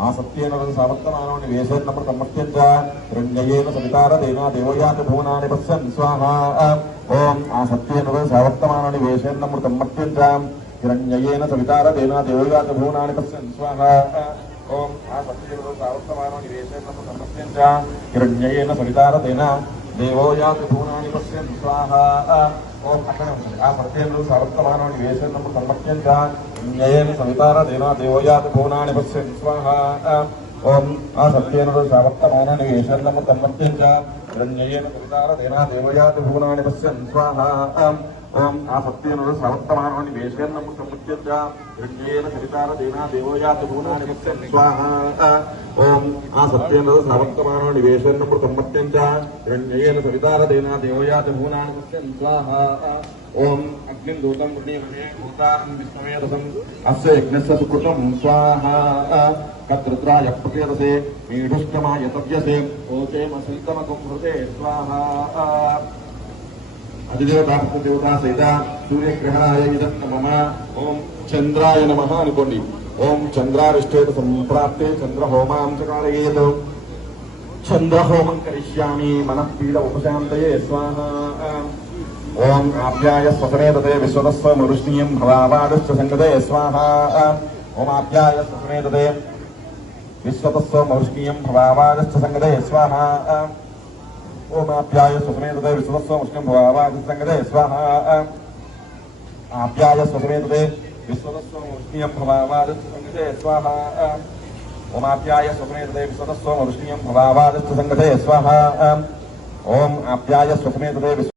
आसत्येन सावर्तमानो निवेशेन्नमृतमर्त्यं च हिरण्ययेन सवितारतेन देवयाति भुवनानि पश्यन् स्वाहा। ओम आसत्येन सावर्तमानो निवेशेन्नमृतमर्त्यं च हिरण्ययेन सवितारतेन देवयाति भुवनानि पश्यन् स्वाहा। ओम आसत्येन सावर्तमानो निवेशेन्नमृतमर्त्यं च हिरण्ययेन सवितारतेन देवयाति भुवनानि पश्यन् स्वाहा। ओम आसत्येन सावर्तमानो निवेशेन्नमृतमर्त्यं च हिरण्ययेन सवितारतेन देवयाति भुवनानि पश्यन् स्वाहा। ओम आसत्येन सावर्तमानो निवेशेन्नमृतमर्त्यं च हिरण्ययेन सवितारतेन देवयाति भुवनानि पश्यन् स्वाहा। ओम आसत्येन सावर्तमानो निवेशेन्नमृतमर्त्यं च हिरण्ययेन सवितारतेन देवयाति भुवनानि पश्यन् स्वाहा। ओम आसत्येन सावर्तमानो निवेशेन्नमृतमर्त्यं च हिरण्ययेन सवितारतेन देवयाति भुवनानि पश्यन् स्वाहा। ओम अग्निं दूतं वृणीमहे भूतान् विष्णुवेदसं अस्य यज्ञस्य सुकृतं स्वाहा। कत्रुद्राय प्रपेदसे मीढुष्टमाय तव्यसे ओचेमसलितमकुं हृते स्वाहा। अधिदेवता देवता सहित सूर्यग्रहणाय इदं नमः। ओम चंद्राय नमः अनुकोंडि। ओम चंद्रारिष्ठेत संप्राप्ते चंद्रहोमां च कारयेत्। चंद्रहोमं करिष्यामि मनः पीड उपशान्तये स्वाहा। ओम आप्याय स्वसने तते विश्वतस्व मरुष्णीयं भवावादश्च संगते स्वाहा। ओम आप्याय स्वसने तते विश्वतस्व मरुष्णीयं भवावादश्च संगते स्वाहा। ओम आप्याय स्वसने तते विश्वतस्व मरुष्णीयं भवावादश्च संगते स्वाहा। आप्याय स्वसने तते विश्वतस्व मरुष्णीयं भवावादश्च संगते स्वाहा। ओम आप्याय स्वसने तते विश्वतस्व मरुष्णीयं भवावादश्च संगते स्वाहा। ओम आप्याय स्वसने तते